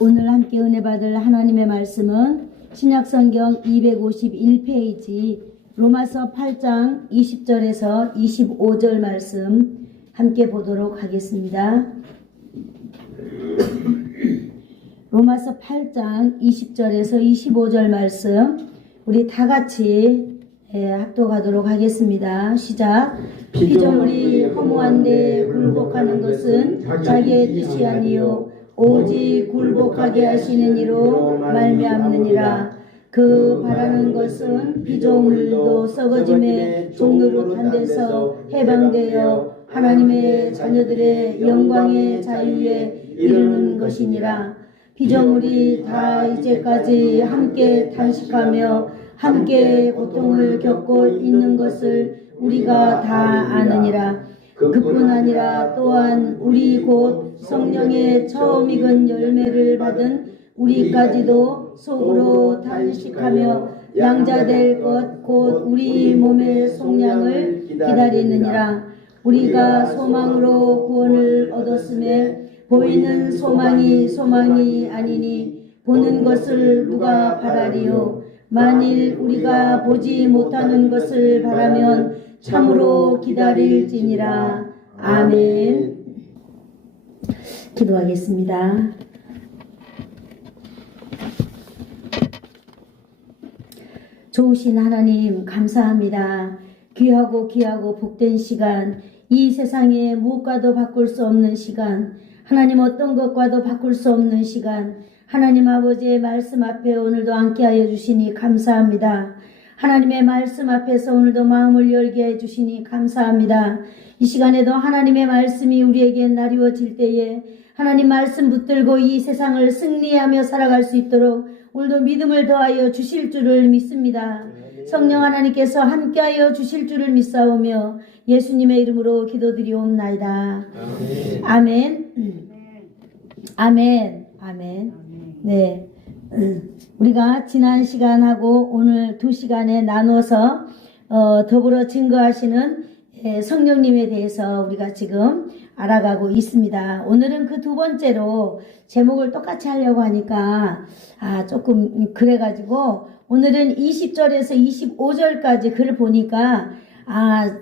오늘 함께 은혜 받을 하나님의 말씀은 신약성경 251페이지 로마서 8장 20절에서 25절 말씀 함께 보도록 하겠습니다. 로마서 8장 20절에서 25절 말씀 우리 다 같이 합독하도록 하겠습니다. 시작. 피조물이 허무한데 굴복하는 것은 자기의 뜻이 아니요 오직 굴복하게 하시는 이로 말미암느니라. 그 바라는 것은 피조물도 썩어짐의 종노릇한 데서 해방되어 하나님의 자녀들의 영광의 자유에 이르는 것이니라. 피조물이 다 이제까지 함께 탄식하며 함께 고통을 겪고 있는 것을 우리가 다 아느니라. 그뿐 아니라 또한 우리 곧 성령의 처음 익은 열매를 받은 우리까지도 속으로 탄식하며 양자될 것 곧 우리 몸의 속량을 기다리느니라. 우리가 소망으로 구원을 얻었음에 보이는 소망이 아니니 보는 것을 누가 바라리요. 만일 우리가 보지 못하는 것을 바라면 참으로 기다릴지니라. 아멘. 기도하겠습니다. 좋으신 하나님 감사합니다. 귀하고 복된 시간, 이 세상에 무엇과도 바꿀 수 없는 시간, 하나님 어떤 것과도 바꿀 수 없는 시간, 하나님 아버지의 말씀 앞에 오늘도 함께하여 주시니 감사합니다. 하나님의 말씀 앞에서 오늘도 마음을 열게 해주시니 감사합니다. 이 시간에도 하나님의 말씀이 우리에게 나리워질 때에 하나님 말씀 붙들고 이 세상을 승리하며 살아갈 수 있도록 오늘도 믿음을 더하여 주실 줄을 믿습니다. 성령 하나님께서 함께하여 주실 줄을 믿사오며 예수님의 이름으로 기도드리옵나이다. 아멘. 아멘. 아멘. 네. 우리가 지난 시간하고 오늘 2시간에 나눠서 더불어 증거하시는 성령님에 대해서 우리가 지금 알아가고 있습니다. 오늘은 그 두 번째로 제목을 똑같이 하려고 하니까 조금 그래가지고 오늘은 20절에서 25절까지 글을 보니까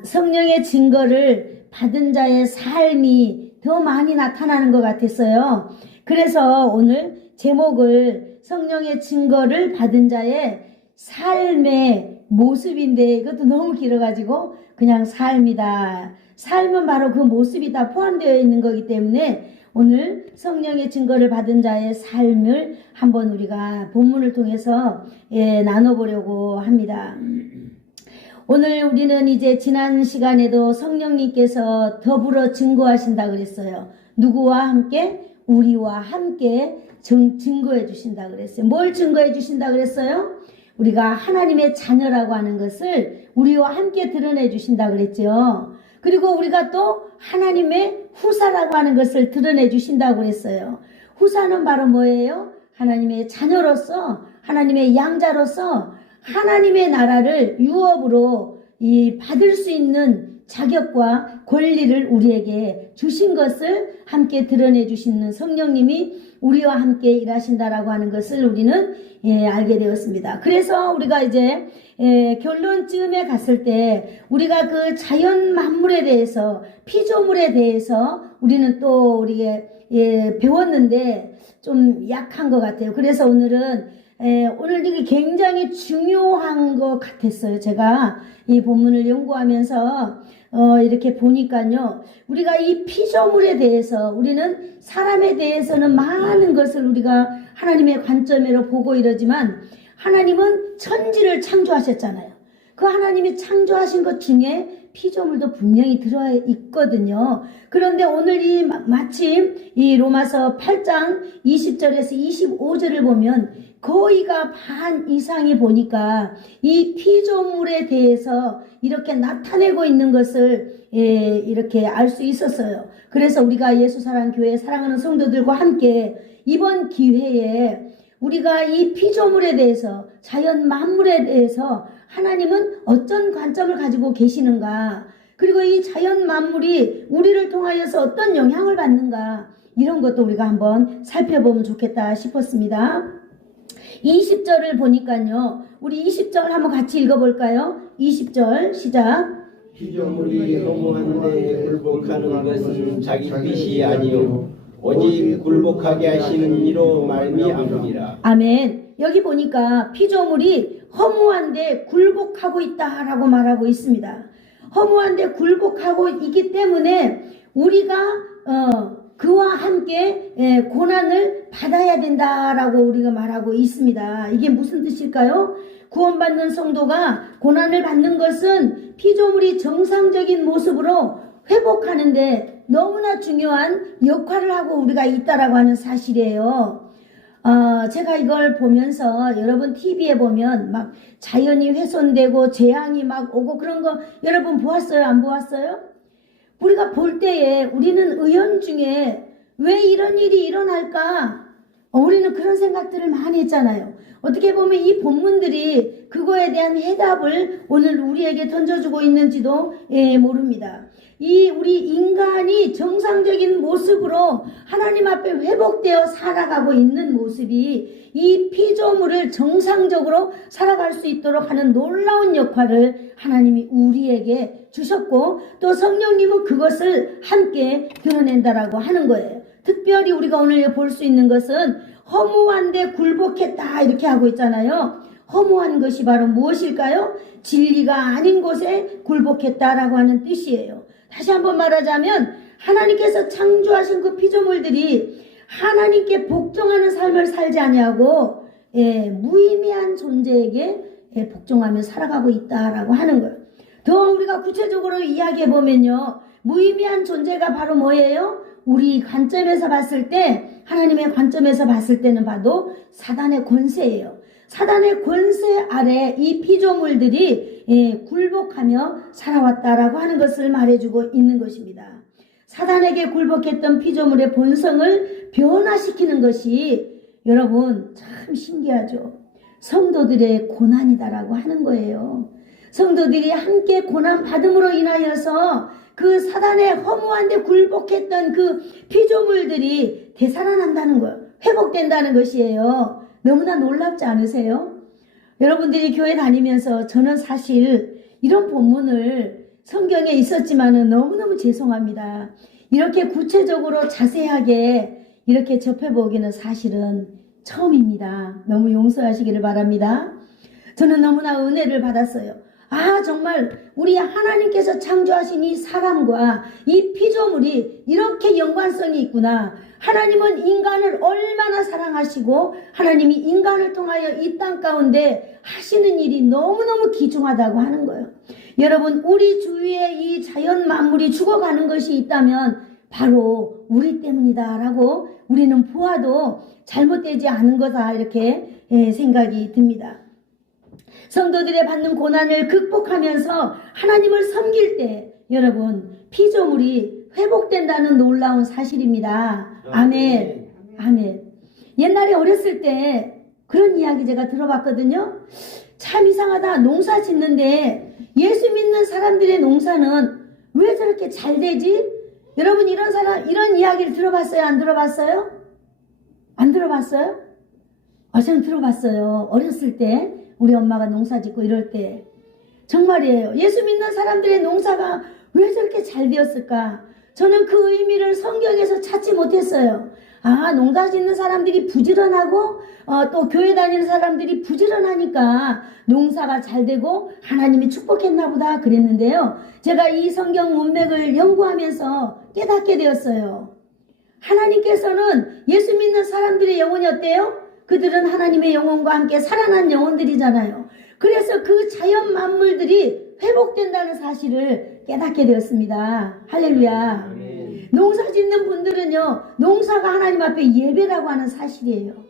성령의 증거를 받은 자의 삶이 더 많이 나타나는 것 같았어요. 그래서 오늘 제목을 성령의 증거를 받은 자의 삶의 모습인데 이것도 너무 길어가지고 그냥 삶이다. 삶은 바로 그 모습이 다 포함되어 있는 거기 때문에 오늘 성령의 증거를 받은 자의 삶을 한번 우리가 본문을 통해서 나눠보려고 합니다. 오늘 우리는 이제 지난 시간에도 성령님께서 더불어 증거하신다 그랬어요. 누구와 함께? 우리와 함께 증거해 주신다 그랬어요. 뭘 증거해 주신다 그랬어요? 우리가 하나님의 자녀라고 하는 것을 우리와 함께 드러내 주신다 그랬죠. 그리고 우리가 또 하나님의 후사라고 하는 것을 드러내 주신다고 그랬어요. 후사는 바로 뭐예요? 하나님의 자녀로서 하나님의 양자로서 하나님의 나라를 유업으로 받을 수 있는 자격과 권리를 우리에게 주신 것을 함께 드러내 주시는 성령님이 우리와 함께 일하신다라고 하는 것을 우리는 알게 되었습니다. 그래서 우리가 이제 결론쯤에 갔을 때 우리가 그 자연 만물에 대해서 피조물에 대해서 우리는 또 우리가 배웠는데 좀 약한 것 같아요. 그래서 오늘 이게 굉장히 중요한 것 같았어요. 제가 이 본문을 연구하면서 이렇게 보니까요. 우리가 이 피조물에 대해서 우리는 사람에 대해서는 많은 것을 우리가 하나님의 관점으로 보고 이러지만 하나님은 천지를 창조하셨잖아요. 그 하나님이 창조하신 것 중에 피조물도 분명히 들어있거든요. 그런데 오늘 마침 이 로마서 8장 20절에서 25절을 보면 거의가 반 이상이 보니까 이 피조물에 대해서 이렇게 나타내고 있는 것을 이렇게 알 수 있었어요. 그래서 우리가 예수사랑교회 사랑하는 성도들과 함께 이번 기회에 우리가 이 피조물에 대해서 자연 만물에 대해서 하나님은 어떤 관점을 가지고 계시는가, 그리고 이 자연 만물이 우리를 통하여서 어떤 영향을 받는가, 이런 것도 우리가 한번 살펴보면 좋겠다 싶었습니다. 20절을 보니까요. 우리 20절 한번 같이 읽어볼까요? 20절 시작. 피조물이 허무한데 굴복하는 것은 자기 뜻이 아니요 오직 굴복하게 하시는 이로 말미암으니라. 아멘. 여기 보니까 피조물이 허무한데 굴복하고 있다라고 말하고 있습니다. 허무한데 굴복하고 있기 때문에 우리가 그와 함께 고난을 받아야 된다라고 우리가 말하고 있습니다. 이게 무슨 뜻일까요? 구원받는 성도가 고난을 받는 것은 피조물이 정상적인 모습으로 회복하는데 너무나 중요한 역할을 하고 우리가 있다라고 하는 사실이에요. 제가 이걸 보면서 여러분 TV에 보면 막 자연이 훼손되고 재앙이 막 오고 그런 거 여러분 보았어요? 안 보았어요? 우리가 볼 때에 우리는 의연 중에 왜 이런 일이 일어날까? 우리는 그런 생각들을 많이 했잖아요. 어떻게 보면 이 본문들이 그거에 대한 해답을 오늘 우리에게 던져주고 있는지도 모릅니다. 우리 인간이 정상적인 모습으로 하나님 앞에 회복되어 살아가고 있는 모습이 이 피조물을 정상적으로 살아갈 수 있도록 하는 놀라운 역할을 하나님이 우리에게 주셨고 또 성령님은 그것을 함께 드러낸다라고 하는 거예요. 특별히 우리가 오늘 볼 수 있는 것은 허무한데 굴복했다 이렇게 하고 있잖아요. 허무한 것이 바로 무엇일까요? 진리가 아닌 곳에 굴복했다라고 하는 뜻이에요. 다시 한번 말하자면 하나님께서 창조하신 그 피조물들이 하나님께 복종하는 삶을 살지 아니하고 무의미한 존재에게 복종하며 살아가고 있다라고 하는 거예요. 더 우리가 구체적으로 이야기해 보면요. 무의미한 존재가 바로 뭐예요? 우리 관점에서 봤을 때 하나님의 관점에서 봤을 때는 봐도 사단의 권세예요. 사단의 권세 아래 이 피조물들이 굴복하며 살아왔다라고 하는 것을 말해주고 있는 것입니다. 사단에게 굴복했던 피조물의 본성을 변화시키는 것이 여러분 참 신기하죠. 성도들의 고난이다라고 하는 거예요. 성도들이 함께 고난 받음으로 인하여서 그 사단의 허무한데 굴복했던 그 피조물들이 되살아난다는 거예요. 회복된다는 것이에요. 너무나 놀랍지 않으세요? 여러분들이 교회 다니면서 저는 사실 이런 본문을 성경에 있었지만은 너무너무 죄송합니다. 이렇게 구체적으로 자세하게 이렇게 접해보기는 사실은 처음입니다. 너무 용서하시기를 바랍니다. 저는 너무나 은혜를 받았어요. 정말 우리 하나님께서 창조하신 이 사람과 이 피조물이 이렇게 연관성이 있구나. 하나님은 인간을 얼마나 사랑하시고 하나님이 인간을 통하여 이 땅 가운데 하시는 일이 너무너무 귀중하다고 하는 거예요. 여러분 우리 주위에 이 자연 만물이 죽어가는 것이 있다면 바로 우리 때문이다 라고 우리는 보아도 잘못되지 않은 거다 이렇게 생각이 듭니다. 성도들의 받는 고난을 극복하면서 하나님을 섬길 때 여러분 피조물이 회복된다는 놀라운 사실입니다. 아멘. 아멘. 옛날에 어렸을 때 그런 이야기 제가 들어봤거든요. 참 이상하다. 농사 짓는데 예수 믿는 사람들의 농사는 왜 저렇게 잘 되지? 여러분 이런 이야기를 들어봤어요? 안 들어봤어요? 안 들어봤어요? 저는 들어봤어요. 어렸을 때 우리 엄마가 농사 짓고 이럴 때 정말이에요. 예수 믿는 사람들의 농사가 왜 저렇게 잘 되었을까? 저는 그 의미를 성경에서 찾지 못했어요. 농사 짓는 사람들이 부지런하고 또 교회 다니는 사람들이 부지런하니까 농사가 잘 되고 하나님이 축복했나 보다 그랬는데요. 제가 이 성경 문맥을 연구하면서 깨닫게 되었어요. 하나님께서는 예수 믿는 사람들의 영혼이 어때요? 그들은 하나님의 영혼과 함께 살아난 영혼들이잖아요. 그래서 그 자연 만물들이 회복된다는 사실을 깨닫게 되었습니다. 할렐루야. 아멘. 농사 짓는 분들은요, 농사가 하나님 앞에 예배라고 하는 사실이에요.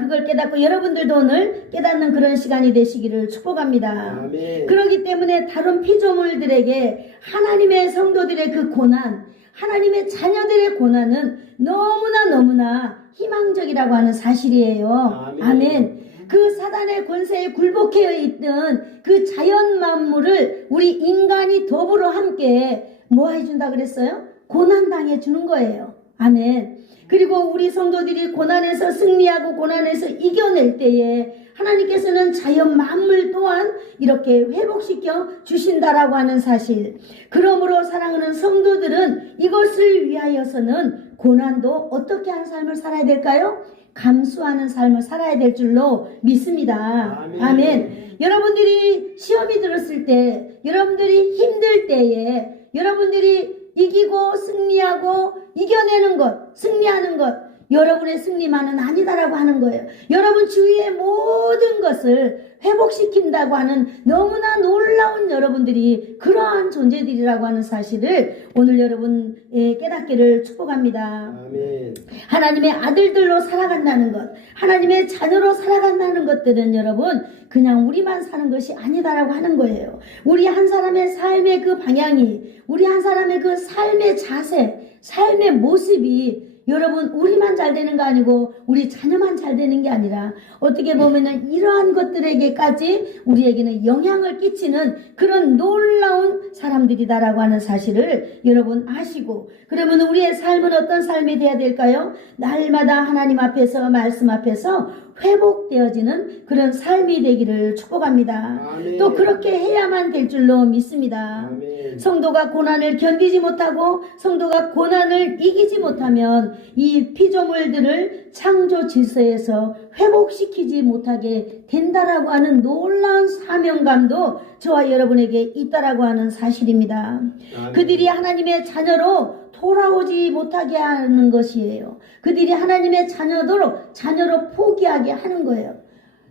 그걸 깨닫고 여러분들도 오늘 깨닫는 그런 시간이 되시기를 축복합니다. 아멘. 그렇기 때문에 다른 피조물들에게 하나님의 성도들의 그 고난, 하나님의 자녀들의 고난은 너무나 희망적이라고 하는 사실이에요. 아멘. 아멘. 그 사단의 권세에 굴복해 있던 그 자연 만물을 우리 인간이 더불어 함께 뭐 해준다 그랬어요? 고난당해 주는 거예요. 아멘. 그리고 우리 성도들이 고난에서 승리하고 고난에서 이겨낼 때에 하나님께서는 자연 만물 또한 이렇게 회복시켜 주신다라고 하는 사실. 그러므로 사랑하는 성도들은 이것을 위하여서는 고난도 어떻게 하는 삶을 살아야 될까요? 감수하는 삶을 살아야 될 줄로 믿습니다. 아멘. 아멘. 여러분들이 시험이 들었을 때, 여러분들이 힘들 때에, 여러분들이 이기고 승리하고 이겨내는 것, 승리하는 것, 여러분의 승리만은 아니다라고 하는 거예요. 여러분 주위의 모든 것을 회복시킨다고 하는 너무나 놀라운 여러분들이 그러한 존재들이라고 하는 사실을 오늘 여러분 깨닫기를 축복합니다. 아멘. 하나님의 아들들로 살아간다는 것, 하나님의 자녀로 살아간다는 것들은 여러분 그냥 우리만 사는 것이 아니다라고 하는 거예요. 우리 한 사람의 삶의 그 방향이, 우리 한 사람의 그 삶의 자세, 삶의 모습이 여러분 우리만 잘 되는 거 아니고 우리 자녀만 잘 되는 게 아니라 어떻게 보면은 이러한 것들에게까지 우리에게는 영향을 끼치는 그런 놀라운 사람들이다라고 하는 사실을 여러분 아시고, 그러면 우리의 삶은 어떤 삶이 돼야 될까요? 날마다 하나님 앞에서 말씀 앞에서 회복되어지는 그런 삶이 되기를 축복합니다. 아멘. 또 그렇게 해야만 될 줄로 믿습니다. 아멘. 성도가 고난을 견디지 못하고 성도가 고난을 이기지 못하면 이 피조물들을 창조 질서에서 회복시키지 못하게 된다라고 하는 놀라운 사명감도 저와 여러분에게 있다라고 하는 사실입니다. 아멘. 그들이 하나님의 자녀로 돌아오지 못하게 하는 것이에요. 그들이 하나님의 자녀로 포기하게 하는 거예요.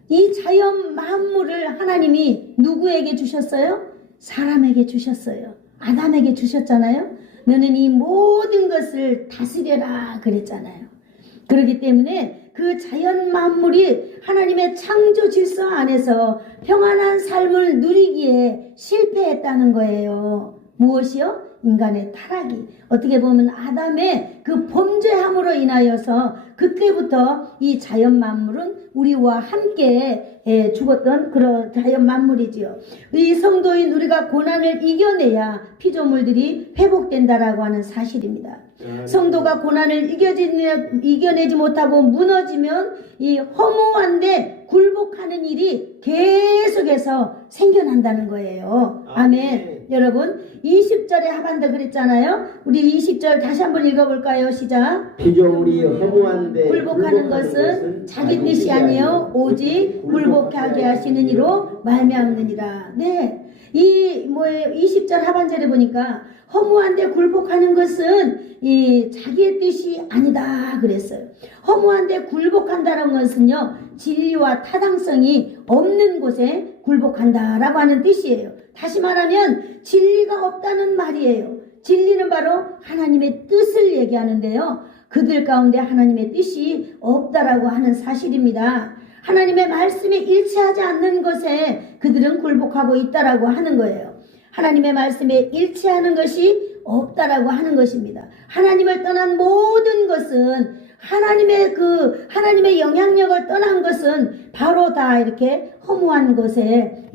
이 자연 만물을 하나님이 누구에게 주셨어요? 사람에게 주셨어요. 아담에게 주셨잖아요. 너는 이 모든 것을 다스려라 그랬잖아요. 그렇기 때문에 그 자연 만물이 하나님의 창조 질서 안에서 평안한 삶을 누리기에 실패했다는 거예요. 무엇이요? 인간의 타락이. 어떻게 보면 아담의 그 범죄함으로 인하여서 그때부터 이 자연 만물은 우리와 함께 죽었던 그런 자연 만물이지요. 이 성도인 우리가 고난을 이겨내야 피조물들이 회복된다라고 하는 사실입니다. 성도가 고난을 이겨내지 못하고 무너지면 이 허무한데 굴복하는 일이 계속해서 생겨난다는 거예요. 아멘. 여러분 20절에 하반다 그랬잖아요. 우리 20절 다시 한번 읽어볼까요? 시작. 피조물이 허무한데 굴복하는 것은 자기 뜻이 아니요 오직 굴복하게 하시는 이로 말미암느니라. 네, 이 뭐예요? 20절 하반절에 보니까 허무한데 굴복하는 것은 이 자기의 뜻이 아니다 그랬어요. 허무한데 굴복한다는 것은요 진리와 타당성이 없는 곳에 굴복한다라고 하는 뜻이에요. 다시 말하면 진리가 없다는 말이에요. 진리는 바로 하나님의 뜻을 얘기하는데요. 그들 가운데 하나님의 뜻이 없다라고 하는 사실입니다. 하나님의 말씀에 일치하지 않는 것에 그들은 굴복하고 있다라고 하는 거예요. 하나님의 말씀에 일치하는 것이 없다라고 하는 것입니다. 하나님을 떠난 모든 것은 하나님의 영향력을 떠난 것은 바로 다 이렇게 허무한 것에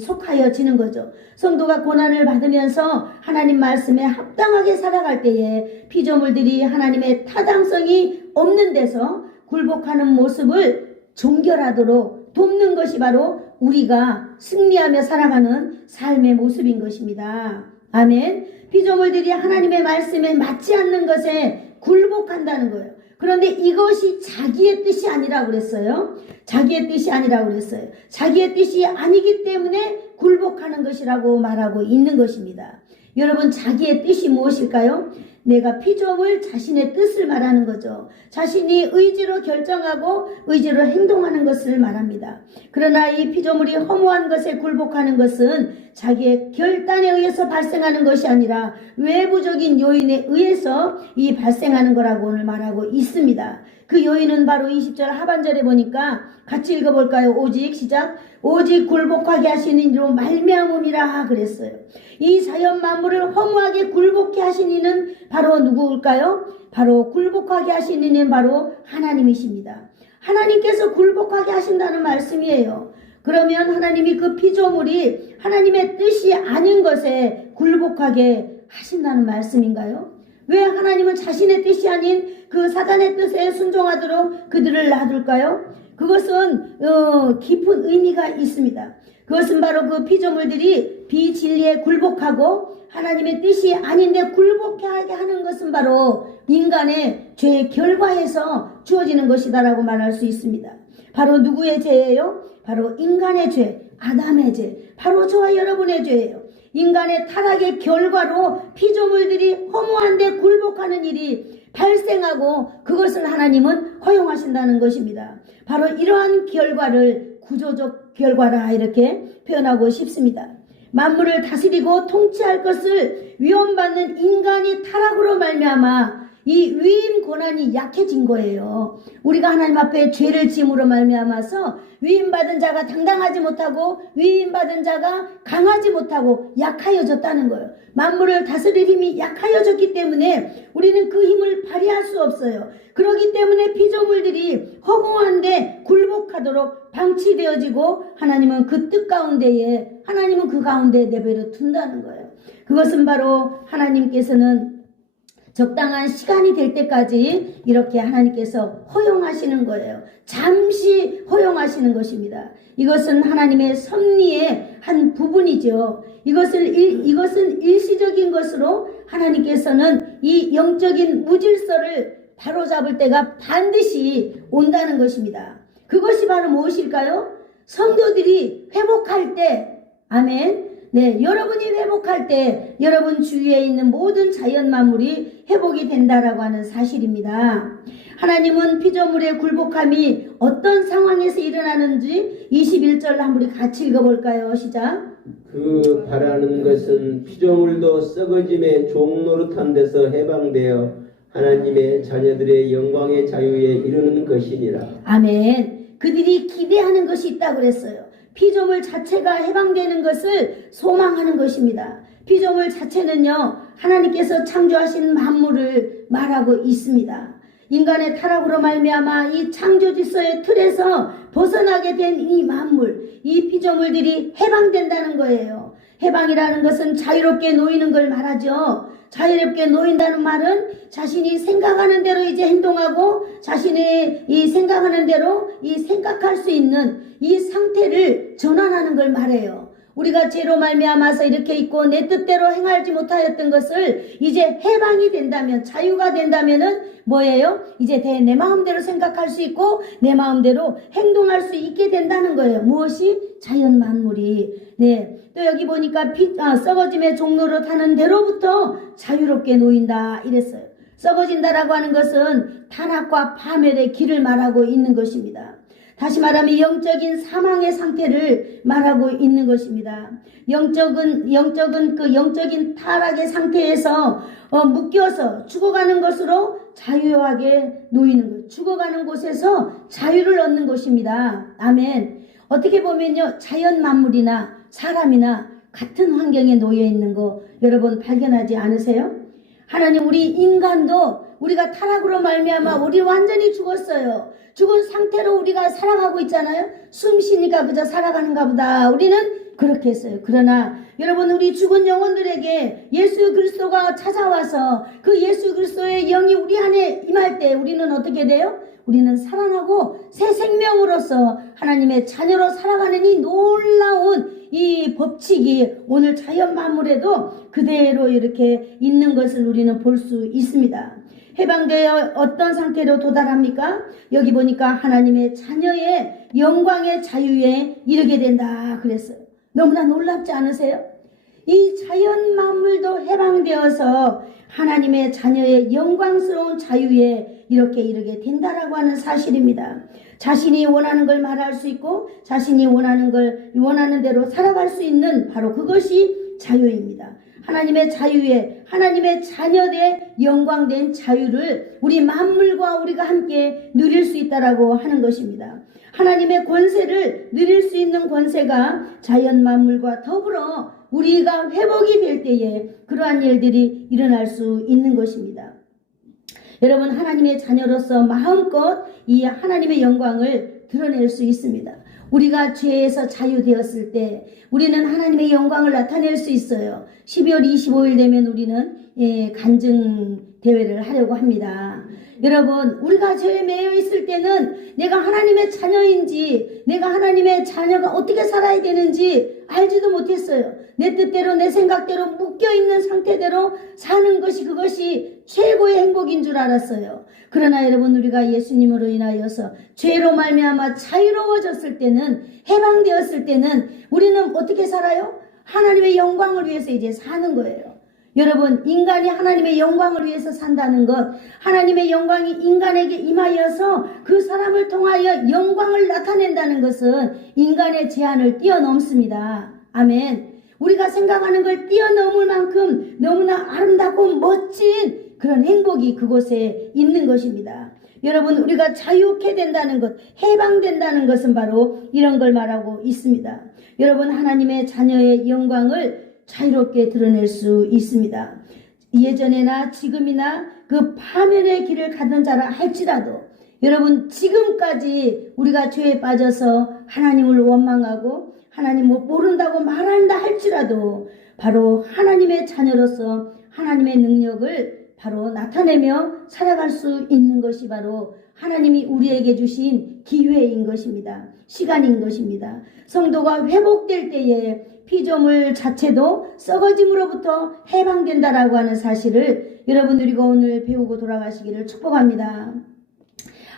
속하여지는 거죠. 성도가 고난을 받으면서 하나님 말씀에 합당하게 살아갈 때에 피조물들이 하나님의 타당성이 없는 데서 굴복하는 모습을 종결하도록 돕는 것이 바로 우리가 승리하며 살아가는 삶의 모습인 것입니다. 아멘. 피조물들이 하나님의 말씀에 맞지 않는 것에 굴복한다는 거예요. 그런데 이것이 자기의 뜻이 아니라고 그랬어요. 자기의 뜻이 아니라고 그랬어요. 자기의 뜻이 아니기 때문에 굴복하는 것이라고 말하고 있는 것입니다. 여러분 자기의 뜻이 무엇일까요? 내가 피조물 자신의 뜻을 말하는 거죠. 자신이 의지로 결정하고 의지로 행동하는 것을 말합니다. 그러나 이 피조물이 허무한 것에 굴복하는 것은 자기의 결단에 의해서 발생하는 것이 아니라 외부적인 요인에 의해서 이 발생하는 거라고 오늘 말하고 있습니다. 그 요인은 바로 20절 하반절에 보니까 같이 읽어볼까요? 오직 시작. 오직 굴복하게 하시는 이로 말미암음이라 그랬어요. 이 자연 만물을 허무하게 굴복해 하신 이는 바로 누구일까요? 바로 굴복하게 하신 이는 바로 하나님이십니다. 하나님께서 굴복하게 하신다는 말씀이에요. 그러면 하나님이 그 피조물이 하나님의 뜻이 아닌 것에 굴복하게 하신다는 말씀인가요? 왜 하나님은 자신의 뜻이 아닌 그 사단의 뜻에 순종하도록 그들을 놔둘까요? 그것은 깊은 의미가 있습니다. 그것은 바로 그 피조물들이 비진리에 굴복하고 하나님의 뜻이 아닌데 굴복하게 하는 것은 바로 인간의 죄의 결과에서 주어지는 것이다라고 말할 수 있습니다. 바로 누구의 죄예요? 바로 인간의 죄, 아담의 죄, 바로 저와 여러분의 죄예요. 인간의 타락의 결과로 피조물들이 허무한데 굴복하는 일이 발생하고 그것을 하나님은 허용하신다는 것입니다. 바로 이러한 결과를 구조적 결과라 이렇게 표현하고 싶습니다. 만물을 다스리고 통치할 것을 위험받는 인간이 타락으로 말미암아 이 위임 권한이 약해진 거예요. 우리가 하나님 앞에 죄를 지음으로 말미암아서 위임받은 자가 당당하지 못하고 위임받은 자가 강하지 못하고 약하여졌다는 거예요. 만물을 다스릴 힘이 약하여졌기 때문에 우리는 그 힘을 발휘할 수 없어요. 그렇기 때문에 피조물들이 허무한데 굴복하도록 방치되어지고 하나님은 그 뜻 가운데에 하나님은 그 가운데 내버려 둔다는 거예요. 그것은 바로 하나님께서는 적당한 시간이 될 때까지 이렇게 하나님께서 허용하시는 거예요. 잠시 허용하시는 것입니다. 이것은 하나님의 섭리의 한 부분이죠. 이것은 일시적인 것으로 하나님께서는 이 영적인 무질서를 바로잡을 때가 반드시 온다는 것입니다. 그것이 바로 무엇일까요? 성도들이 회복할 때, 아멘. 네, 여러분이 회복할 때 여러분 주위에 있는 모든 자연 만물이 회복이 된다라고 하는 사실입니다. 하나님은 피조물의 굴복함이 어떤 상황에서 일어나는지 21절 한번 같이 읽어볼까요? 시작. 그 바라는 것은 피조물도 썩어짐의 종노릇한 데서 해방되어 하나님의 자녀들의 영광의 자유에 이르는 것이니라. 아멘. 그들이 기대하는 것이 있다고 그랬어요. 피조물 자체가 해방되는 것을 소망하는 것입니다. 피조물 자체는요, 하나님께서 창조하신 만물을 말하고 있습니다. 인간의 타락으로 말미암아 이 창조 질서의 틀에서 벗어나게 된 이 만물, 이 피조물들이 해방된다는 거예요. 해방이라는 것은 자유롭게 놓이는 걸 말하죠. 자유롭게 놓인다는 말은 자신이 생각하는 대로 이제 행동하고 자신이 이 생각하는 대로 이 생각할 수 있는 이 상태를 전환하는 걸 말해요. 우리가 죄로 말미암아서 이렇게 있고 내 뜻대로 행하지 못하였던 것을 이제 해방이 된다면, 자유가 된다면은 뭐예요? 이제 내 마음대로 생각할 수 있고 내 마음대로 행동할 수 있게 된다는 거예요. 무엇이? 자연 만물이. 네. 또 여기 보니까 썩어짐의 종로로 타는 대로부터 자유롭게 놓인다 이랬어요. 썩어진다라고 하는 것은 타락과 파멸의 길을 말하고 있는 것입니다. 다시 말하면 영적인 사망의 상태를 말하고 있는 것입니다. 영적은 그 영적인 타락의 상태에서 묶여서 죽어가는 것으로 자유하게 놓이는 것. 죽어가는 곳에서 자유를 얻는 것입니다. 아멘. 어떻게 보면요, 자연 만물이나 사람이나 같은 환경에 놓여 있는 거 여러분 발견하지 않으세요? 하나님, 우리 인간도 우리가 타락으로 말미암아 우리 완전히 죽었어요. 죽은 상태로 우리가 살아가고 있잖아요. 숨 쉬니까 그저 살아가는가 보다. 우리는 그렇게 했어요. 그러나 여러분, 우리 죽은 영혼들에게 예수 그리스도가 찾아와서 그 예수 그리스도의 영이 우리 안에 임할 때 우리는 어떻게 돼요? 우리는 살아나고 새 생명으로서 하나님의 자녀로 살아가는 이 놀라운 이 법칙이 오늘 자연 만물에도 그대로 이렇게 있는 것을 우리는 볼 수 있습니다. 해방되어 어떤 상태로 도달합니까? 여기 보니까 하나님의 자녀의 영광의 자유에 이르게 된다 그랬어요. 너무나 놀랍지 않으세요? 이 자연 만물도 해방되어서 하나님의 자녀의 영광스러운 자유에 이렇게 이르게 된다라고 하는 사실입니다. 자신이 원하는 걸 말할 수 있고 자신이 원하는 걸 원하는 대로 살아갈 수 있는 바로 그것이 자유입니다. 하나님의 자유에 하나님의 자녀의 영광된 자유를 우리 만물과 우리가 함께 누릴 수 있다라고 하는 것입니다. 하나님의 권세를 누릴 수 있는 권세가 자연 만물과 더불어 우리가 회복이 될 때에 그러한 일들이 일어날 수 있는 것입니다. 여러분, 하나님의 자녀로서 마음껏 이 하나님의 영광을 드러낼 수 있습니다. 우리가 죄에서 자유되었을 때 우리는 하나님의 영광을 나타낼 수 있어요. 12월 25일 되면 우리는 간증 대회를 하려고 합니다. 여러분, 우리가 죄에 매여 있을 때는 내가 하나님의 자녀인지, 내가 하나님의 자녀가 어떻게 살아야 되는지 알지도 못했어요. 내 뜻대로 내 생각대로 묶여있는 상태대로 사는 것이 그것이 최고의 행복인 줄 알았어요. 그러나 여러분, 우리가 예수님으로 인하여서 죄로 말미암아 자유로워졌을 때는, 해방되었을 때는 우리는 어떻게 살아요? 하나님의 영광을 위해서 이제 사는 거예요. 여러분, 인간이 하나님의 영광을 위해서 산다는 것, 하나님의 영광이 인간에게 임하여서 그 사람을 통하여 영광을 나타낸다는 것은 인간의 제한을 뛰어넘습니다. 아멘. 우리가 생각하는 걸 뛰어넘을 만큼 너무나 아름답고 멋진 그런 행복이 그곳에 있는 것입니다. 여러분, 우리가 자유케 된다는 것, 해방된다는 것은 바로 이런 걸 말하고 있습니다. 여러분, 하나님의 자녀의 영광을 자유롭게 드러낼 수 있습니다. 예전에나 지금이나 그 파멸의 길을 가던 자라 할지라도 여러분, 지금까지 우리가 죄에 빠져서 하나님을 원망하고 하나님을 모른다고 말한다 할지라도 바로 하나님의 자녀로서 하나님의 능력을 바로 나타내며 살아갈 수 있는 것이 바로 하나님이 우리에게 주신 기회인 것입니다. 시간인 것입니다. 성도가 회복될 때에 피조물 자체도 썩어짐으로부터 해방된다라고 하는 사실을 여러분, 우리가 오늘 배우고 돌아가시기를 축복합니다.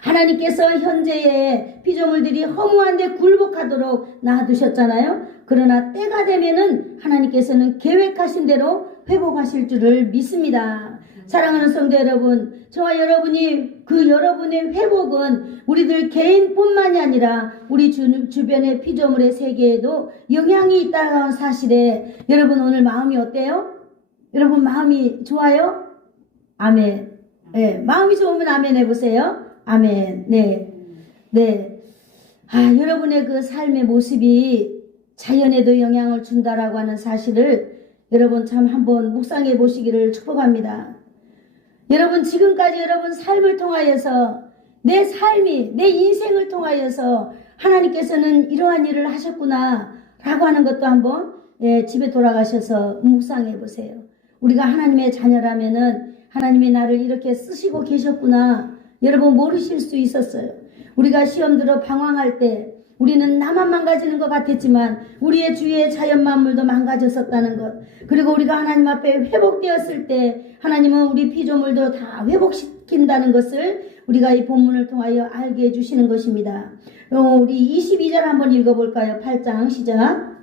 하나님께서 현재의 피조물들이 허무한데 굴복하도록 놔두셨잖아요. 그러나 때가 되면은 하나님께서는 계획하신 대로 회복하실 줄을 믿습니다. 사랑하는 성도 여러분, 저와 여러분이 그 여러분의 회복은 우리들 개인뿐만이 아니라 우리 주변의 피조물의 세계에도 영향이 있다는 사실에 여러분, 오늘 마음이 어때요? 여러분, 마음이 좋아요? 아멘. 네, 마음이 좋으면 아멘 해보세요. 아멘. 네. 네. 여러분의 그 삶의 모습이 자연에도 영향을 준다라고 하는 사실을 여러분 참 한번 묵상해 보시기를 축복합니다. 여러분, 지금까지 여러분 삶을 통하여서 내 삶이, 내 인생을 통하여서 하나님께서는 이러한 일을 하셨구나 라고 하는 것도 한번 집에 돌아가셔서 묵상해 보세요. 우리가 하나님의 자녀라면은 하나님이 나를 이렇게 쓰시고 계셨구나. 여러분 모르실 수 있었어요. 우리가 시험 들어 방황할 때 우리는 나만 망가지는 것 같았지만 우리의 주위의 자연 만물도 망가졌었다는 것, 그리고 우리가 하나님 앞에 회복되었을 때 하나님은 우리 피조물도 다 회복시킨다는 것을 우리가 이 본문을 통하여 알게 해주시는 것입니다. 우리 22절 한번 읽어볼까요? 8장 시작.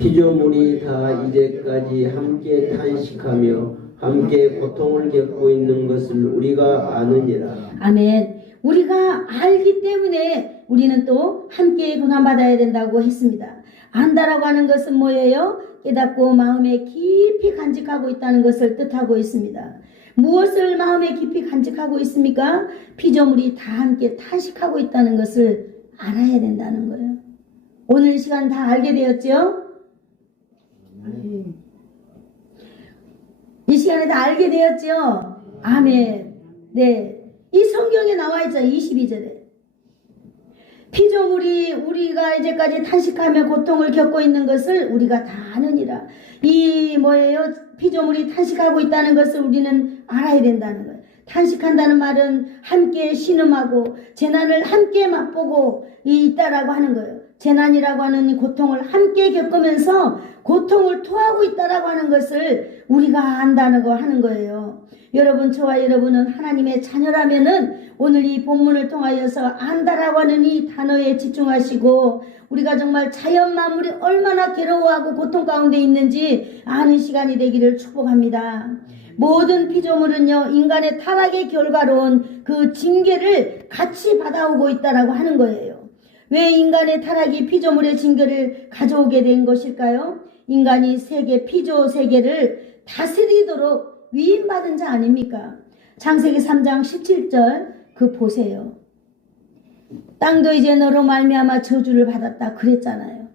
피조물이 다 이제까지 함께 탄식하며 함께 고통을 겪고 있는 것을 우리가 아느니라. 아멘. 우리가 알기 때문에 우리는 또 함께 고난받아야 된다고 했습니다. 안다라고 하는 것은 뭐예요? 깨닫고 마음에 깊이 간직하고 있다는 것을 뜻하고 있습니다. 무엇을 마음에 깊이 간직하고 있습니까? 피조물이 다 함께 탄식하고 있다는 것을 알아야 된다는 거예요. 오늘 이 시간 다 알게 되었죠? 이 시간에 다 알게 되었죠? 아멘. 네. 이 성경에 나와 있죠. 22절에. 피조물이 우리가 이제까지 탄식하며 고통을 겪고 있는 것을 우리가 다 아느니라. 이 뭐예요? 피조물이 탄식하고 있다는 것을 우리는 알아야 된다는 거예요. 탄식한다는 말은 함께 신음하고 재난을 함께 맛보고 있다라고 하는 거예요. 재난이라고 하는 이 고통을 함께 겪으면서 고통을 토하고 있다라고 하는 것을 우리가 안다는 거 하는 거예요. 여러분, 저와 여러분은 하나님의 자녀라면은 오늘 이 본문을 통하여서 안다라고 하는 이 단어에 집중하시고 우리가 정말 자연 만물이 얼마나 괴로워하고 고통 가운데 있는지 아는 시간이 되기를 축복합니다. 모든 피조물은요, 인간의 타락의 결과로운 그 징계를 같이 받아오고 있다라고 하는 거예요. 왜 인간의 타락이 피조물의 징계를 가져오게 된 것일까요? 인간이 피조 세계를 다스리도록 위임받은 자 아닙니까? 창세기 3장 17절 그 보세요. 땅도 이제 너로 말미암아 저주를 받았다 그랬잖아요.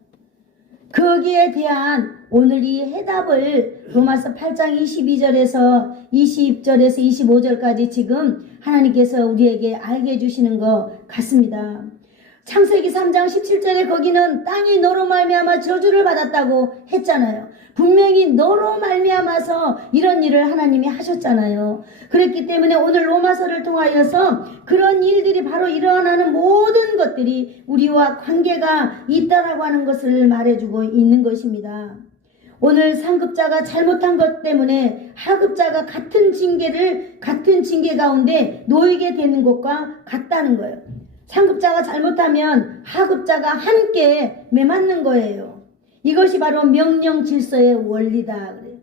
거기에 대한 오늘 이 해답을 로마서 8장 22절에서 20절에서 25절까지 지금 하나님께서 우리에게 알게 해주시는 것 같습니다. 창세기 3장 17절에 거기는 땅이 너로 말미암아 저주를 받았다고 했잖아요. 분명히 너로 말미암아서 이런 일을 하나님이 하셨잖아요. 그랬기 때문에 오늘 로마서를 통하여서 그런 일들이 바로 일어나는 모든 것들이 우리와 관계가 있다라고 하는 것을 말해주고 있는 것입니다. 오늘 상급자가 잘못한 것 때문에 하급자가 같은 징계 가운데 놓이게 되는 것과 같다는 거예요. 상급자가 잘못하면 하급자가 함께 매맞는 거예요. 이것이 바로 명령 질서의 원리다 그래요.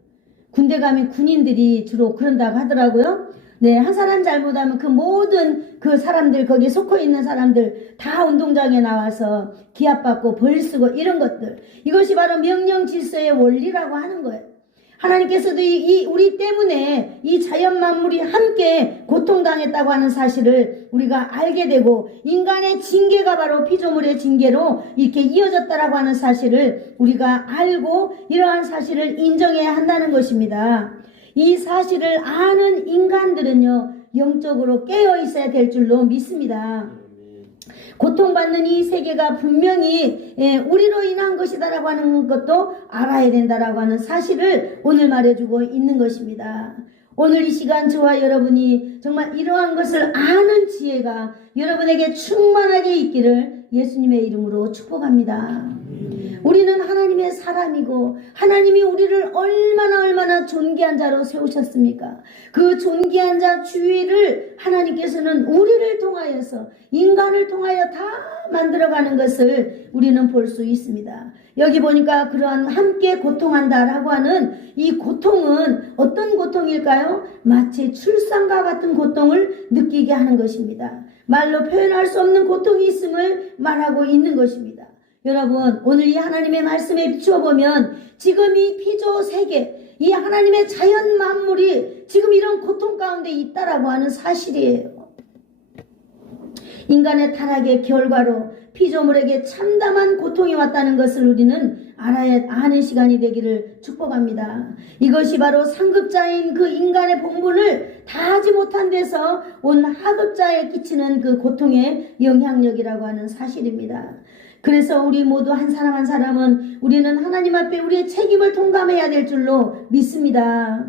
군대 가면 군인들이 주로 그런다고 하더라고요. 네, 한 사람 잘못하면 그 모든 그 사람들, 거기에 속해 있는 사람들 다 운동장에 나와서 기합받고 벌 쓰고 이런 것들, 이것이 바로 명령 질서의 원리라고 하는 거예요. 하나님께서도 우리 때문에 이 자연 만물이 함께 고통당했다고 하는 사실을 우리가 알게 되고, 인간의 징계가 바로 피조물의 징계로 이렇게 이어졌다라고 하는 사실을 우리가 알고 이러한 사실을 인정해야 한다는 것입니다. 이 사실을 아는 인간들은요, 영적으로 깨어 있어야 될 줄로 믿습니다. 고통받는 이 세계가 분명히 우리로 인한 것이다라고 하는 것도 알아야 된다라고 하는 사실을 오늘 말해주고 있는 것입니다. 오늘 이 시간 저와 여러분이 정말 이러한 것을 아는 지혜가 여러분에게 충만하게 있기를 예수님의 이름으로 축복합니다. 우리는 하나님의 사람이고 하나님이 우리를 얼마나 존귀한 자로 세우셨습니까? 그 존귀한 자 주위를 하나님께서는 우리를 통하여서, 인간을 통하여 다 만들어가는 것을 우리는 볼 수 있습니다. 여기 보니까 그러한 함께 고통한다라고 하는 이 고통은 어떤 고통일까요? 마치 출산과 같은 고통을 느끼게 하는 것입니다. 말로 표현할 수 없는 고통이 있음을 말하고 있는 것입니다. 여러분, 오늘 이 하나님의 말씀에 비추어 보면 지금 이 피조 세계, 이 하나님의 자연 만물이 지금 이런 고통 가운데 있다라고 하는 사실이에요. 인간의 타락의 결과로 피조물에게 참담한 고통이 왔다는 것을 우리는 아는 시간이 되기를 축복합니다. 이것이 바로 상급자인 그 인간의 본분을 다하지 못한 데서 온 하급자에 끼치는 그 고통의 영향력이라고 하는 사실입니다. 그래서 우리 모두 한 사람 한 사람은 우리는 하나님 앞에 우리의 책임을 통감해야 될 줄로 믿습니다.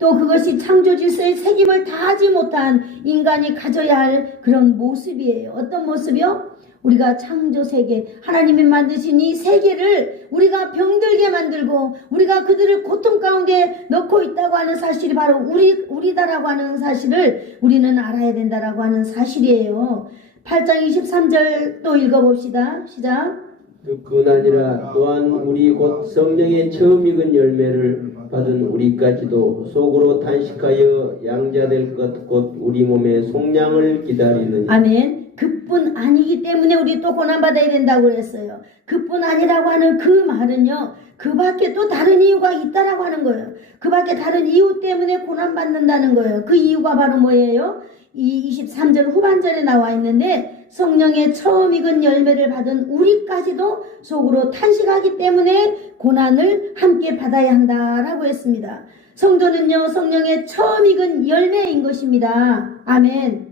또 그것이 창조 질서의 책임을 다하지 못한 인간이 가져야 할 그런 모습이에요. 어떤 모습이요? 우리가 창조 세계, 하나님이 만드신 이 세계를 우리가 병들게 만들고 우리가 그들을 고통 가운데 넣고 있다고 하는 사실이 바로 우리다라고 하는 사실을 우리는 알아야 된다라고 하는 사실이에요. 8장 23절 또 읽어봅시다. 시작. 그뿐 아니라 또한 우리 곧 성령의 처음 익은 열매를 받은 우리까지도 속으로 탄식하여 양자될 것 곧 우리 몸의 속량을 기다리는. 아멘. 그뿐 아니기 때문에 우리 또 고난받아야 된다고 그랬어요. 그뿐 아니라고 하는 그 말은요, 그 밖에 또 다른 이유가 있다라고 하는 거예요. 그 밖에 다른 이유 때문에 고난받는다는 거예요. 그 이유가 바로 뭐예요? 이 23절 후반절에 나와 있는데, 성령의 처음 익은 열매를 받은 우리까지도 속으로 탄식하기 때문에 고난을 함께 받아야 한다라고 했습니다. 성도는요, 성령의 처음 익은 열매인 것입니다. 아멘.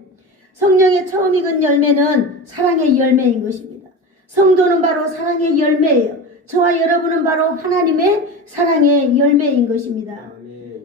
성령의 처음 익은 열매는 사랑의 열매인 것입니다. 성도는 바로 사랑의 열매예요. 저와 여러분은 바로 하나님의 사랑의 열매인 것입니다.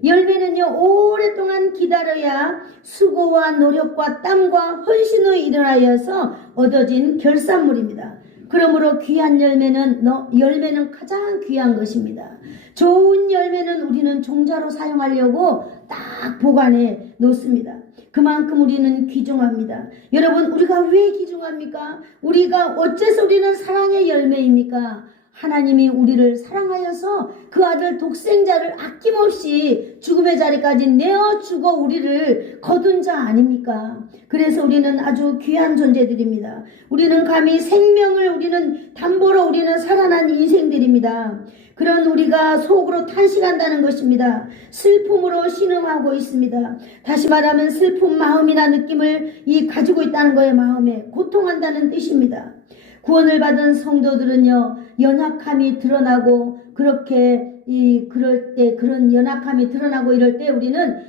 열매는요, 오랫동안 기다려야 수고와 노력과 땀과 헌신으로 일어나여서 얻어진 결산물입니다. 그러므로 귀한 열매는 가장 귀한 것입니다. 좋은 열매는 우리는 종자로 사용하려고 딱 보관해 놓습니다. 그만큼 우리는 귀중합니다. 여러분, 우리가 왜 귀중합니까? 우리가 어째서 우리는 사랑의 열매입니까? 하나님이 우리를 사랑하여서 그 아들 독생자를 아낌없이 죽음의 자리까지 내어주고 우리를 거둔 자 아닙니까? 그래서 우리는 아주 귀한 존재들입니다. 우리는 감히 생명을 우리는 담보로 우리는 살아난 인생들입니다. 그런 우리가 속으로 탄식한다는 것입니다. 슬픔으로 신음하고 있습니다. 다시 말하면 슬픈 마음이나 느낌을 가지고 있다는 거예요. 마음에 고통한다는 뜻입니다. 구원을 받은 성도들은요, 연약함이 드러나고 그럴 때 그런 연약함이 드러나고 이럴 때 우리는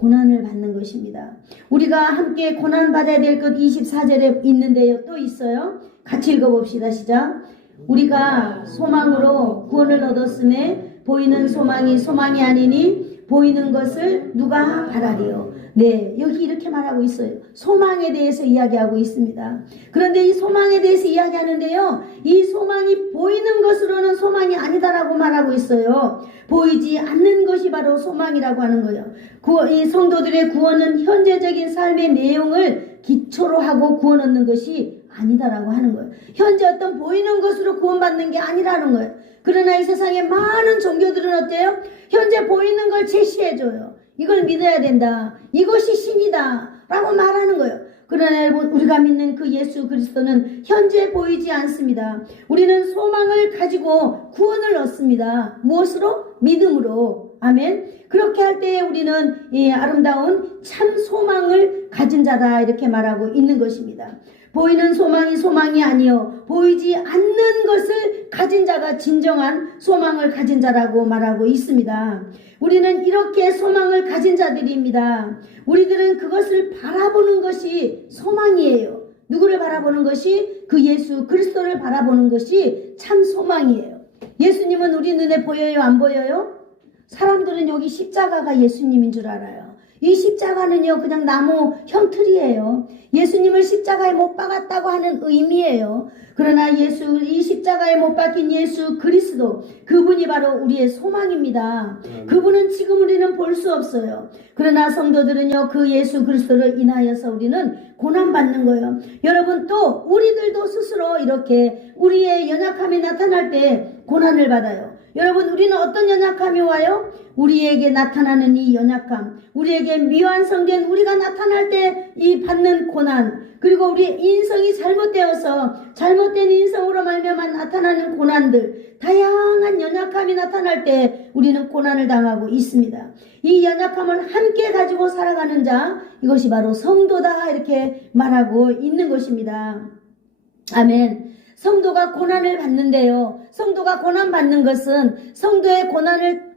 고난을 받는 것입니다. 우리가 함께 고난 받아야 될 것 24절에 있는데요. 또 있어요. 같이 읽어봅시다. 시작. 우리가 소망으로 구원을 얻었음에 보이는 소망이 소망이 아니니 보이는 것을 누가 바라리요. 네, 여기 이렇게 말하고 있어요. 소망에 대해서 이야기하고 있습니다. 그런데 이 소망에 대해서 이야기하는데요, 이 소망이 보이는 것으로는 소망이 아니다라고 말하고 있어요. 보이지 않는 것이 바로 소망이라고 하는 거예요. 이 성도들의 구원은 현재적인 삶의 내용을 기초로 하고 구원 얻는 것이 아니다라고 하는 거예요. 현재 어떤 보이는 것으로 구원받는 게 아니라는 거예요. 그러나 이 세상의 많은 종교들은 어때요? 현재 보이는 걸 제시해줘요. 이걸 믿어야 된다. 이것이 신이다. 라고 말하는 거예요. 그러나 여러분, 우리가 믿는 그 예수 그리스도는 현재 보이지 않습니다. 우리는 소망을 가지고 구원을 얻습니다. 무엇으로? 믿음으로. 아멘. 그렇게 할 때에 우리는 이 아름다운 참 소망을 가진 자다, 이렇게 말하고 있는 것입니다. 보이는 소망이 소망이 아니요 보이지 않는 것을 가진 자가 진정한 소망을 가진 자라고 말하고 있습니다. 우리는 이렇게 소망을 가진 자들입니다. 우리들은 그것을 바라보는 것이 소망이에요. 누구를 바라보는 것이? 그 예수 그리스도를 바라보는 것이 참 소망이에요. 예수님은 우리 눈에 보여요? 안 보여요? 사람들은 여기 십자가가 예수님인 줄 알아요. 이 십자가는요, 그냥 나무 형틀이에요. 예수님을 십자가에 못 박았다고 하는 의미예요. 그러나 이 십자가에 못 박힌 예수 그리스도, 그분이 바로 우리의 소망입니다. 그분은 지금 우리는 볼 수 없어요. 그러나 성도들은요, 그 예수 그리스도를 인하여서 우리는 고난받는 거예요. 여러분, 또 우리들도 스스로 이렇게 우리의 연약함이 나타날 때 고난을 받아요. 여러분, 우리는 어떤 연약함이 와요? 우리에게 나타나는 이 연약함, 우리에게 미완성된 우리가 나타날 때 이 받는 고난, 그리고 우리 인성이 잘못되어서 잘못된 인성으로 말미암아 나타나는 고난들, 다양한 연약함이 나타날 때 우리는 고난을 당하고 있습니다. 이 연약함을 함께 가지고 살아가는 자, 이것이 바로 성도다, 이렇게 말하고 있는 것입니다. 아멘. 성도가 고난을 받는데요, 성도가 고난 받는 것은 성도의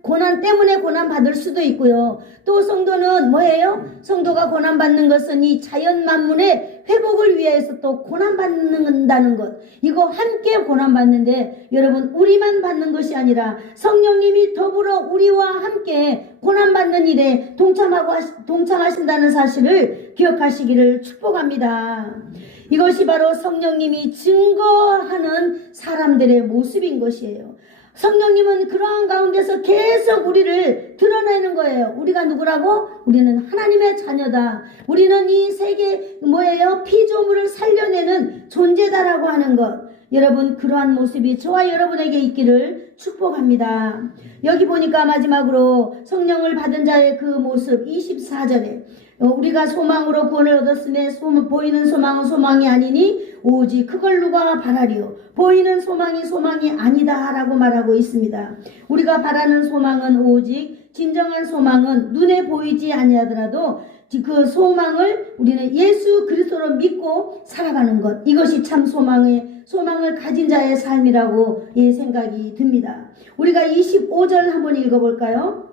고난 때문에 고난 받을 수도 있고요. 또 성도는 뭐예요? 성도가 고난 받는 것은 이 자연 만물의 회복을 위해서 또 고난 받는다는 것, 이거 함께 고난 받는데, 여러분, 우리만 받는 것이 아니라 성령님이 더불어 우리와 함께 고난 받는 일에 동참하신다는 사실을 기억하시기를 축복합니다. 이것이 바로 성령님이 증거하는 사람들의 모습인 것이에요. 성령님은 그러한 가운데서 계속 우리를 드러내는 거예요. 우리가 누구라고? 우리는 하나님의 자녀다. 우리는 이 세계 피조물을 살려내는 존재다라고 하는 것. 여러분, 그러한 모습이 저와 여러분에게 있기를 축복합니다. 여기 보니까 마지막으로 성령을 받은 자의 그 모습 24절에 우리가 소망으로 구원을 얻었음에 보이는 소망은 소망이 아니니 오직 그걸 누가 바라리요. 보이는 소망이 소망이 아니다 라고 말하고 있습니다. 우리가 바라는 소망은 오직 진정한 소망은 눈에 보이지 아니하더라도 그 소망을 우리는 예수 그리스도로 믿고 살아가는 것, 이것이 참 소망을 가진 자의 삶이라고 생각이 듭니다. 우리가 25절 한번 읽어볼까요?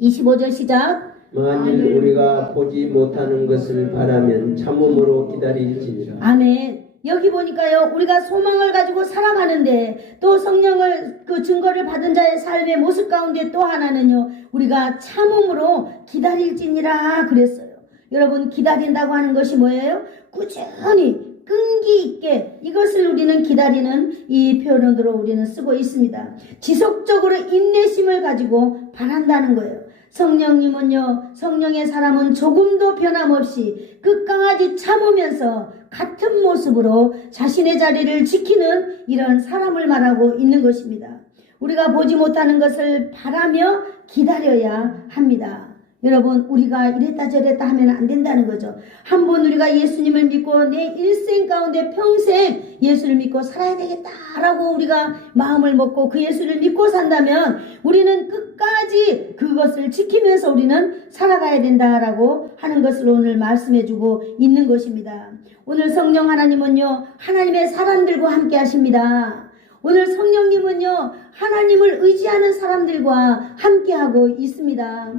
25절 시작. 만일 우리가 보지 못하는 것을 바라면 참음으로 기다릴지니라. 아멘. 여기 보니까요, 우리가 소망을 가지고 살아가는데 또 성령을 그 증거를 받은 자의 삶의 모습 가운데 또 하나는요, 우리가 참음으로 기다릴지니라 그랬어요. 여러분, 기다린다고 하는 것이 뭐예요? 꾸준히 끈기 있게, 이것을 우리는 기다리는 이 표현으로 우리는 쓰고 있습니다. 지속적으로 인내심을 가지고 바란다는 거예요. 성령님은요, 성령의 사람은 조금도 변함없이 끝까지 참으면서 같은 모습으로 자신의 자리를 지키는 이런 사람을 말하고 있는 것입니다. 우리가 보지 못하는 것을 바라며 기다려야 합니다. 여러분, 우리가 이랬다 저랬다 하면 안 된다는 거죠. 한번 우리가 예수님을 믿고 내 일생 가운데 평생 예수를 믿고 살아야 되겠다라고 우리가 마음을 먹고 그 예수를 믿고 산다면 우리는 끝까지 그것을 지키면서 우리는 살아가야 된다라고 하는 것을 오늘 말씀해주고 있는 것입니다. 오늘 성령 하나님은요, 하나님의 사람들과 함께 하십니다. 오늘 성령님은요, 하나님을 의지하는 사람들과 함께하고 있습니다.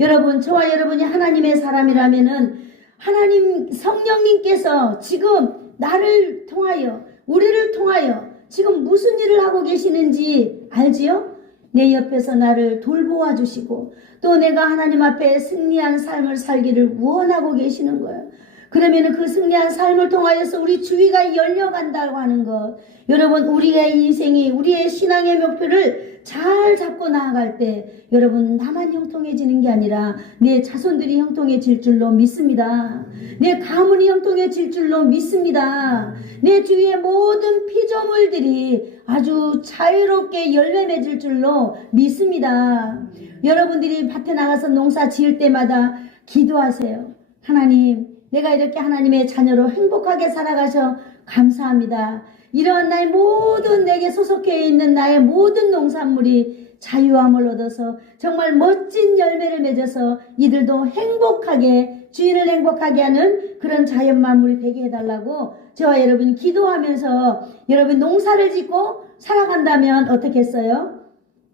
여러분, 저와 여러분이 하나님의 사람이라면은 하나님 성령님께서 지금 나를 통하여 우리를 통하여 지금 무슨 일을 하고 계시는지 알지요? 내 옆에서 나를 돌보아 주시고 또 내가 하나님 앞에 승리한 삶을 살기를 원하고 계시는 거예요. 그러면 그 승리한 삶을 통하여서 우리 주위가 열려간다고 하는 것, 여러분 우리의 인생이 우리의 신앙의 목표를 잘 잡고 나아갈 때 여러분 나만 형통해지는 게 아니라 내 자손들이 형통해질 줄로 믿습니다. 내 가문이 형통해질 줄로 믿습니다. 내 주위의 모든 피조물들이 아주 자유롭게 열매 맺을 줄로 믿습니다. 여러분들이 밭에 나가서 농사 지을 때마다 기도하세요. 하나님, 내가 이렇게 하나님의 자녀로 행복하게 살아가셔 감사합니다. 이러한 나의 모든 내게 소속해 있는 나의 모든 농산물이 자유함을 얻어서 정말 멋진 열매를 맺어서 이들도 행복하게 주인을 행복하게 하는 그런 자연 만물이 되게 해달라고 저와 여러분이 기도하면서 여러분 농사를 짓고 살아간다면 어떻겠어요?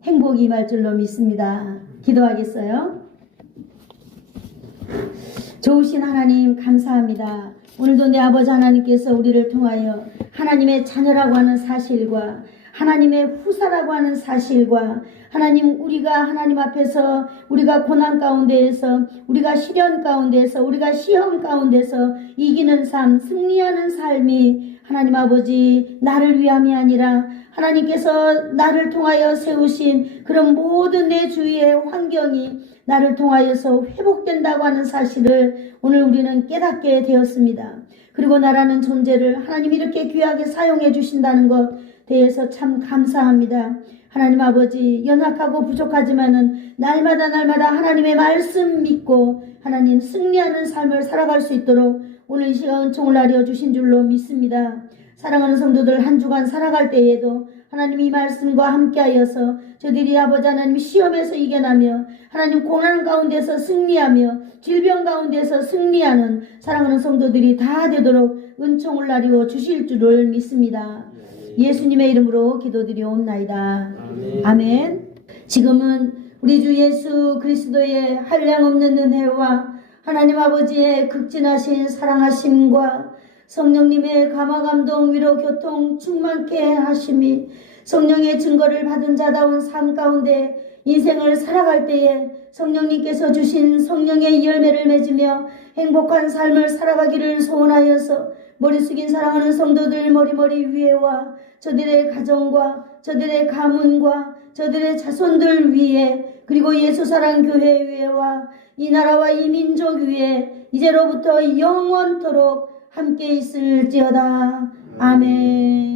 행복이 임할 줄로 믿습니다. 기도하겠어요? 좋으신 하나님 감사합니다. 오늘도 내 아버지 하나님께서 우리를 통하여 하나님의 자녀라고 하는 사실과 하나님의 후사라고 하는 사실과 하나님 우리가 하나님 앞에서 우리가 고난 가운데에서 우리가 시련 가운데에서 우리가 시험 가운데서 이기는 삶 승리하는 삶이 하나님 아버지 나를 위함이 아니라 하나님께서 나를 통하여 세우신 그런 모든 내 주위의 환경이 나를 통하여서 회복된다고 하는 사실을 오늘 우리는 깨닫게 되었습니다. 그리고 나라는 존재를 하나님 이렇게 귀하게 사용해 주신다는 것 대해서 참 감사합니다. 하나님 아버지 연약하고 부족하지만은 날마다 하나님의 말씀 믿고 하나님 승리하는 삶을 살아갈 수 있도록 오늘 이 시간 은총을 알려주신 줄로 믿습니다. 사랑하는 성도들 한 주간 살아갈 때에도 하나님 이 말씀과 함께하여서 저들이 아버지 하나님 시험에서 이겨나며 하나님 고난 가운데서 승리하며 질병 가운데서 승리하는 사랑하는 성도들이 다 되도록 은총을 나리워 주실 줄을 믿습니다. 예수님의 이름으로 기도드리옵나이다. 아멘. 지금은 우리 주 예수 그리스도의 한량없는 은혜와 하나님 아버지의 극진하신 사랑하심과 성령님의 감화감동 위로 교통 충만케 하심이 성령의 증거를 받은 자다운 삶 가운데 인생을 살아갈 때에 성령님께서 주신 성령의 열매를 맺으며 행복한 삶을 살아가기를 소원하여서 머리 숙인 사랑하는 성도들 머리 위에와 저들의 가정과 저들의 가문과 저들의 자손들 위에 그리고 예수사랑교회 위에와 이 나라와 이 민족 위에 이제로부터 영원토록 함께 있을지어다. 아멘.